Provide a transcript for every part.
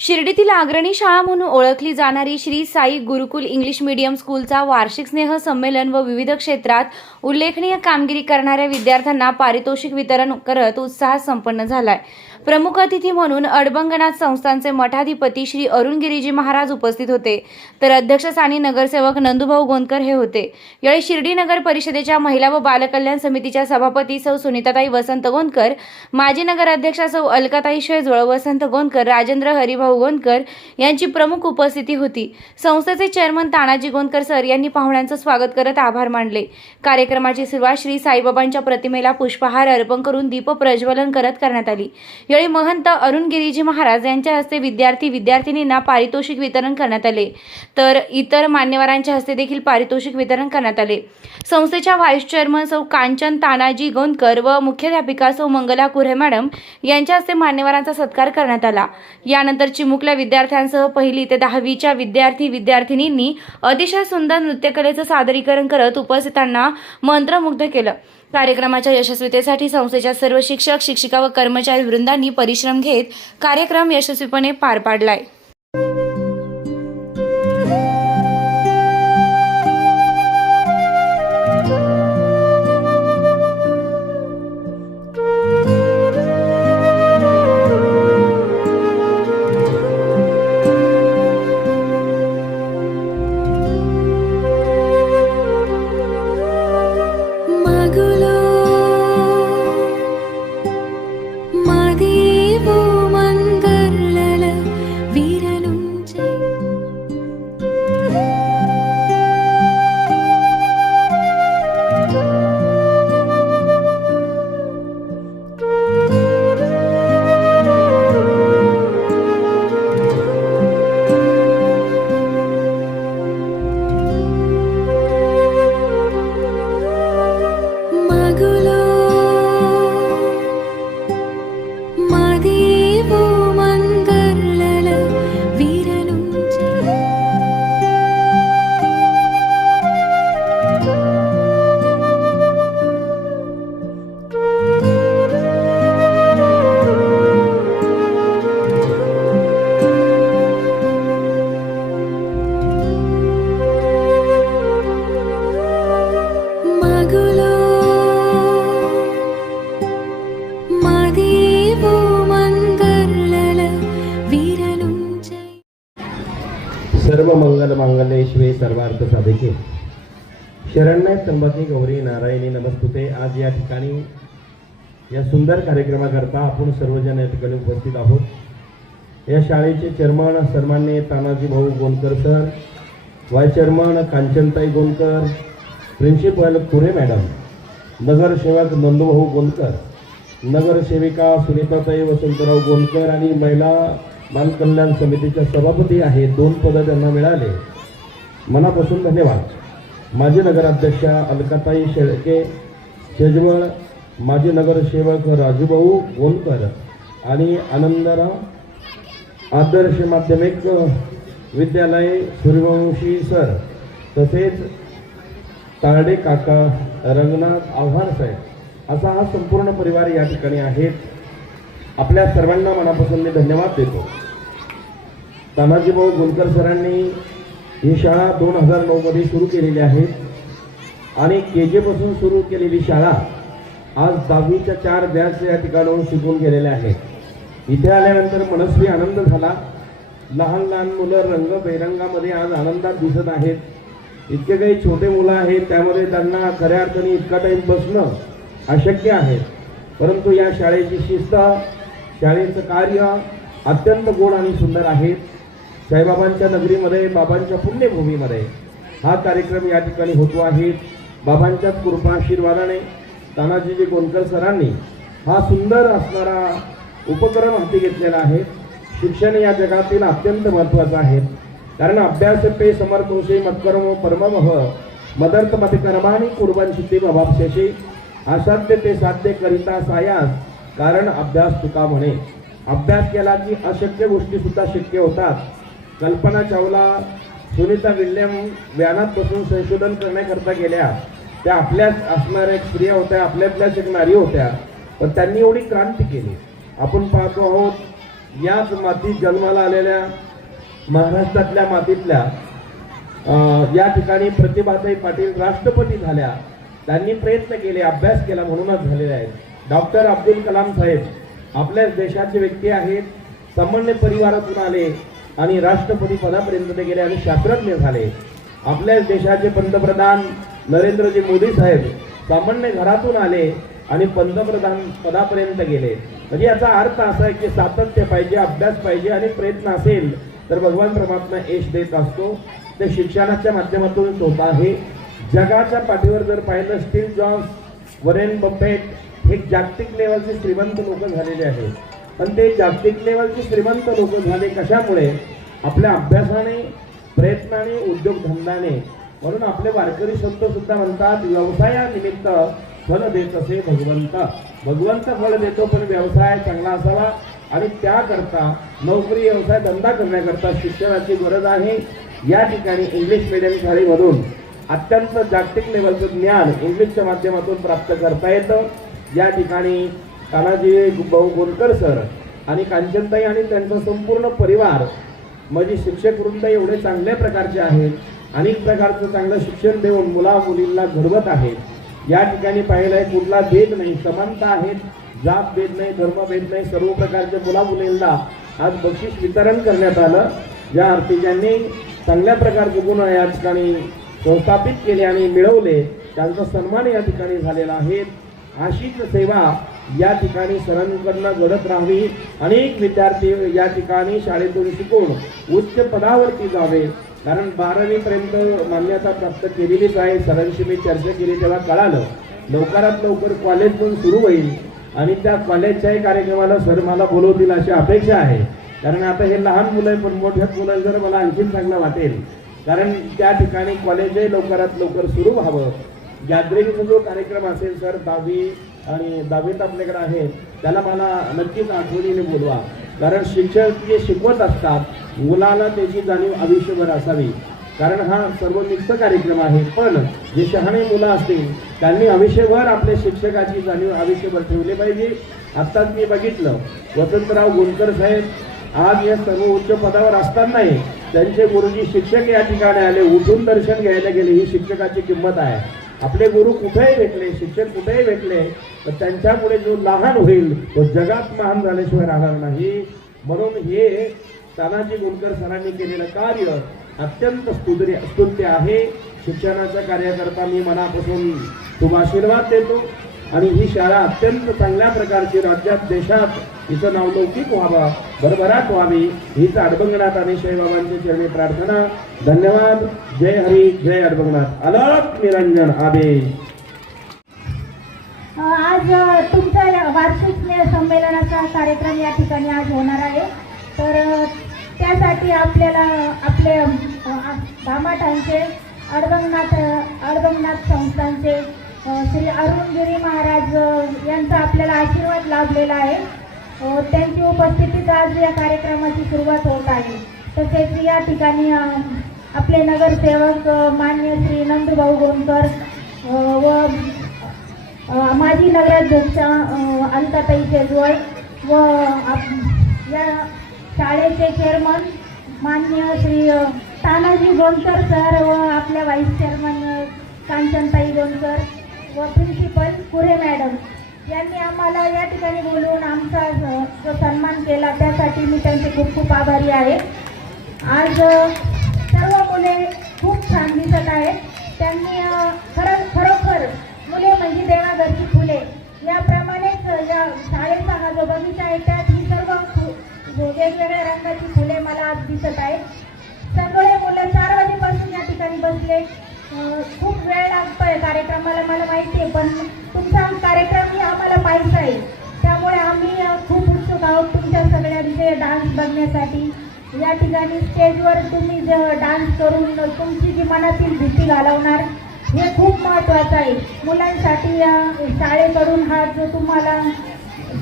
शिर्डीतील अग्रणी शाळा म्हणून ओळखली जाणारी श्री साई गुरुकुल इंग्लिश मीडियम स्कूलचा वार्षिक स्नेह संमेलन व विविध क्षेत्रात उल्लेखनीय कामगिरी करणाऱ्या विद्यार्थ्यांना पारितोषिक वितरण करत उत्साहात संपन्न झालाय। प्रमुख अतिथी म्हणून अडबंगनाथ संस्थानचे मठाधिपती श्री अरुण गिरीजी महाराज उपस्थित होते, तर अध्यक्षस्थानी नगरसेवक नंदूभाऊ गोंदकर हे होते। यावेळी शिर्डी नगर परिषदेच्या महिला व बालकल्याण समितीच्या सभापती सौ सुनीताताई वसंत गोंदकर, माजी नगराध्यक्षा सौ अलकाताई शेजवळ, वसंत गोंदकर, राजेंद्र हरिभाऊ गोंदकर यांची प्रमुख उपस्थिती होती। संस्थेचे चेअरमन तानाजी गोंदकर सर यांनी पाहुण्यांचं स्वागत करत आभार मानले। कार्यक्रमाची सुरुवात श्री साईबाबांच्या प्रतिमेला पुष्पहार अर्पण करून दीप प्रज्वलन करत करण्यात आली। यावेळी महंत अरुण गिरीजी महाराज यांच्या हस्ते विद्यार्थी-विद्यार्थिनींना पारितोषिक वितरण करण्यात आले, तर इतर मान्यवरांच्या हस्ते देखील पारितोषिक वितरण करण्यात आले। संस्थेच्या व्हाईस चेअरमन सौ कांचन तानाजी गोंदकर व मुख्याध्यापिका सौ मंगला कुऱ्हे मॅडम यांच्या हस्ते मान्यवरांचा सत्कार करण्यात आला। यानंतर चिमुकल्या विद्यार्थ्यांसह 1ली ते 10वीच्या विद्यार्थी-विद्यार्थिनींनी अतिशय सुंदर नृत्यकलेचं सादरीकरण करत उपस्थितांना मंत्रमुग्ध केलं। कार्यक्रमाच्या यशस्वीतेसाठी संस्थेच्या सर्व शिक्षक, शिक्षिका व कर्मचारी वृंदांनी परिश्रम घेत कार्यक्रम यशस्वीपणे पार पाडलाय। सर्व मंगल मांगल्ये शिवे सर्वार्थ साधिके शरण्य त्र्यंबके गौरी नारायणी नमस्तुते। आज या ठिकाणी या सुंदर कार्यक्रमाकरता आपण सर्वजण या ठिकाणी उपस्थित आहोत। या शाळेचे चेअरमन सन्माननीय तानाजी भाऊ Gondkar sir, vice chairman कांचनताई Gondkar, principal कुरे madam, नगरसेवक नंदूभाऊ गोंदकर, नगरसेविका सुनीताताई वसंतराव गोंदकर आणि महिला बालकल्याण समितीच्या सभापती आहेत। 2 पदं त्यांना मिळाले, मनापासून धन्यवाद। माजी नगराध्यक्षा अलकाताई शेजवळ, माजी नगरसेवक राजूभाऊ गोंदकर आणि आनंदराव आदर्श माध्यमिक विद्यालय सूर्यवंशी सर, तसेच तारडे काका, रंगनाथ आव्हाड साहेब असा हा संपूर्ण परिवार या ठिकाणी आहेत। आपल्या सर्वांना मनापासून मी धन्यवाद देतो। तानाजीभाऊ गोंदकर सरांनी ही शाळा 2009 मध्ये सुरू केलेली आहे आणि KG पासून सुरू केलेली शाळा आज 10वीच्या 4 बॅच या ठिकाणाहून शिकून गेलेल्या आहेत। इथे आल्यानंतर मनस्वी आनंद झाला। लहान लहान मुलं रंगबेरंगामध्ये आज आनंदात दिसत आहेत। इतके काही छोटे मुलं आहेत, त्यामध्ये त्यांना खऱ्या अर्थाने इतका टाईम बसणं अशक्य आहे, परंतु या शाळेची शिस्त, शाळेचं कार्य अत्यंत गोड आणि सुंदर आहे। साईबाबांच्या नगरीमध्ये, बाबांच्या पुण्यभूमीमध्ये हा कार्यक्रम या ठिकाणी होतो आहे। बाबांच्याच कृपा आशीर्वादाने तानाजी गोंदकर सरांनी हा सुंदर असणारा उपक्रम हाती घेतलेला आहे। शिक्षण या जगातील अत्यंत महत्त्वाचं आहे, कारण अभ्यास पे समर्थोषे मत्कर्म परममह मदर्थ मतिकर्माणी कुर्बन चित्ते भवापशेषे असाध्य ते साध्य करिता सायास कारण अभ्यास तुका म्हणे। अभ्यास केला की अशक्य गोष्टी सुद्धा शक्य होतात। कल्पना चावला, सुनीता विल्यम व्यानात बसून संशोधन करण्याकरता गेल्या, त्या आपल्याच असणाऱ्या एक स्त्रिया होत्या, आपल्यातल्याच एक नारी होत्या, पण त्यांनी एवढी क्रांती केली। आपण पाहतो आहोत याच मातीत जन्माला आलेल्या महाराष्ट्रातल्या मातीतल्या या ठिकाणी प्रतिभाताई पाटील राष्ट्रपती झाल्या. त्यांनी प्रयत्न केले, अभ्यास केला म्हणूनच झालेले आहेत. डॉक्टर अब्दुल कलाम साहेब आपल्याच देशाचे व्यक्ती आहेत. सामान्य परिवारातून आले आणि राष्ट्रपती पदापर्यंत ते गेले आणि शास्त्रज्ञ झाले. आपल्याच देशाचे पंतप्रधान नरेंद्रजी मोदी साहेब सामान्य घरातून आले आणि पंतप्रधान पदापर्यंत गेले. म्हणजे याचा अर्थ असा आहे की सातत्य पाहिजे, अभ्यास पाहिजे आणि प्रयत्न असेल तर भगवान परमात्मा यश देत असतो. ते शिक्षणाच्या माध्यमातून होत आहे. जगाच्या पाठीवर जर पाहिलं, स्टीव्ह जॉब्स, वॉरेन बफेट हे जागतिक लेवलचे श्रीमंत लोक झालेले आहेत. पण ते जागतिक लेवलचे श्रीमंत लोक झाले कशामुळे? आपल्या अभ्यासाने, प्रयत्नाने, उद्योगधंद्याने. म्हणून आपले वारकरी संत सुद्धा म्हणतात, व्यवसायानिमित्त फल देत असे भगवंत. भगवंत फळ देतो, पण व्यवसाय चांगला असावा आणि त्याकरता नोकरी, व्यवसाय, धंदा करण्याकरता शिक्षणाची गरज आहे. या ठिकाणी इंग्लिश मीडियम शाळेमधून अत्यंत जागतिक लेवलचं ज्ञान इंग्लिशच्या माध्यमातून प्राप्त करता येतं. या ठिकाणी तानाजी भाऊ गोलकर सर आणि कांचनताई आणि त्यांचा संपूर्ण परिवार म्हणजे शिक्षक वृंद एवढे चांगल्या प्रकारचे आहेत. अनेक प्रकारचं चांगलं शिक्षण देऊन मुला मुलींना घडवत आहेत. या ठिकाणी पाहिलंय कुठला भेद नाही, समानता आहेत, जात भेद नाही, धर्म भेद नाही. सर्व प्रकारच्या मुला मुलींना आज बक्षीस वितरण करण्यात आलं. ज्या अर्थी ज्यांनी चांगल्या प्रकारचे गुण या ठिकाणी संस्थापित केले आणि मिळवले त्यांचा सन्मान या ठिकाणी झालेला आहे. अशीच सेवा या ठिकाणी सरांकडनं घडत राहावी. अनेक विद्यार्थी या ठिकाणी शाळेतून शिकून उच्च पदावरती जावे. कारण 12वी पर्यंत मान्यता प्राप्त केलेलीच आहे. सरांशी मी चर्चा केली तेव्हा कळालं लवकरात लवकर कॉलेज पण सुरू होईल आणि त्या कॉलेजच्याही कार्यक्रमाला सर मला बोलवतील अशी अपेक्षा आहे. कारण आता हे लहान मुलं आहे, पण मोठ्या मुलं जर मला आणखीन चांगलं वाटेल. कारण त्या ठिकाणी कॉलेजही लवकरात लवकर सुरू व्हावं. गॅदरिंगचा जो कार्यक्रम असेल सर 10वी आणि 10वीत आपल्याकडे आहे त्याला मला नक्कीच आठवणीने बोलवा. कारण शिक्षक जे शिकवत असतात मुलाला त्याची जाणीव आयुष्यभर असावी. कारण हा सर्व मिक्स कार्यक्रम आहे. पण जे शहाणे मुलं असतील त्यांनी आयुष्यभर आपल्या शिक्षकाची जाणीव आयुष्यभर ठेवली पाहिजे. आत्ताच मी बघितलं वसंतराव गोलकर साहेब आज या सर्व उच्च पदावर असतानाही त्यांचे गुरुजी शिक्षक या ठिकाणी आले, उठून दर्शन घ्यायला गेले. ही शिक्षकाची किंमत आहे. आपले गुरु कुठेही भेटले, शिक्षक कुठेही भेटले तर त्यांच्यापुढे जो लहान होईल तो जगात महान झाल्याशिवाय राहणार नाही. म्हणून हे तानाजी गोलकर सरांनी केलेलं कार्य अत्यंत स्तुत्य आहे. शिक्षणाच्या कार्याकरता मी मनापासून शुभ आशीर्वाद देतो आणि ही शाळा अत्यंत चांगल्या प्रकारची राज्यात देशात हिचं नाव लौकिक व्हावा, भरभराट व्हावी हीच अडबंगनाथ आणि साईबाबांच्या चरणी प्रार्थना. धन्यवाद. जय हरी, जय अडबंगनाथ. अलख निरंजन आबे. आज तुमचा वार्षिक संमेलनाचा कार्यक्रम या ठिकाणी आज होणार आहे. तर त्यासाठी आपल्याला आपले भामाठांचे अडबंगनाथ संस्थांचे श्री अरुणगिरी महाराज यांचा आपल्याला आशीर्वाद लाभलेला आहे. त्यांची उपस्थितीत आज या कार्यक्रमाची सुरुवात होत आहे. तसेच या ठिकाणी आपले नगरसेवक मान्य श्री नंदूभाऊ गोंदकर व माजी नगराध्यक्ष अनिताताई शेजवळ व या शाळेचे चेअरमन मान्य श्री तानाजी गोंदकर सर व आपल्या व्हाईस चेअरमन कांचनताई गोंदकर व प्रिन्सिपल कुरे मॅडम यांनी आम्हाला या ठिकाणी बोलवून आमचा जो सन्मान केला त्यासाठी मी त्यांचे खूप खूप आभारी आहे. आज सर्व मुले खूप छान दिसत आहेत. त्यांनी खरोखर मुले म्हणजे देवाघरची फुले याप्रमाणेच या शाळेचा हा जो बगीचा आहे त्यात ही सर्व वेगवेगळ्या रंगाची फुले मला आज दिसत आहेत. सगळे मुलं 4 वाजेपासून या ठिकाणी बसले. खूप वेळ लागतोय कार्यक्रमाला मला माहिती आहे, पण तुमचा कार्यक्रमही आम्हाला पाहायचा आहे. त्यामुळे आम्ही खूप उत्सुक आहोत तुमच्या सगळ्यांचे डान्स बघण्यासाठी. या ठिकाणी स्टेजवर तुम्ही डान्स करून तुमची जी मनातील भीती घालवणार हे खूप महत्त्वाचं आहे. मुलांसाठी या शाळेकडून हा जो तुम्हाला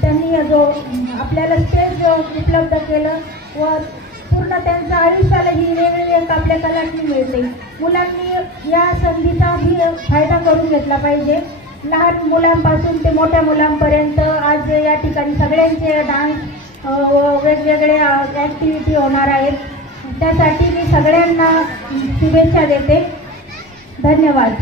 त्यांनी जो आपल्याला स्टेज उपलब्ध केलं व पूर्ण त्यांच्या आयुष्याला ही वेगळी एक आपल्या कलांनी मिळते. मुलांनी या संधीचा ही फायदा करून घेतला पाहिजे. लहान मुलांपासून ते मोठ्या मुलांपर्यंत आज या ठिकाणी सगळ्यांचे डान्स व वेगवेगळ्या ॲक्टिव्हिटी होणार आहेत. त्यासाठी मी सगळ्यांना शुभेच्छा देते. धन्यवाद.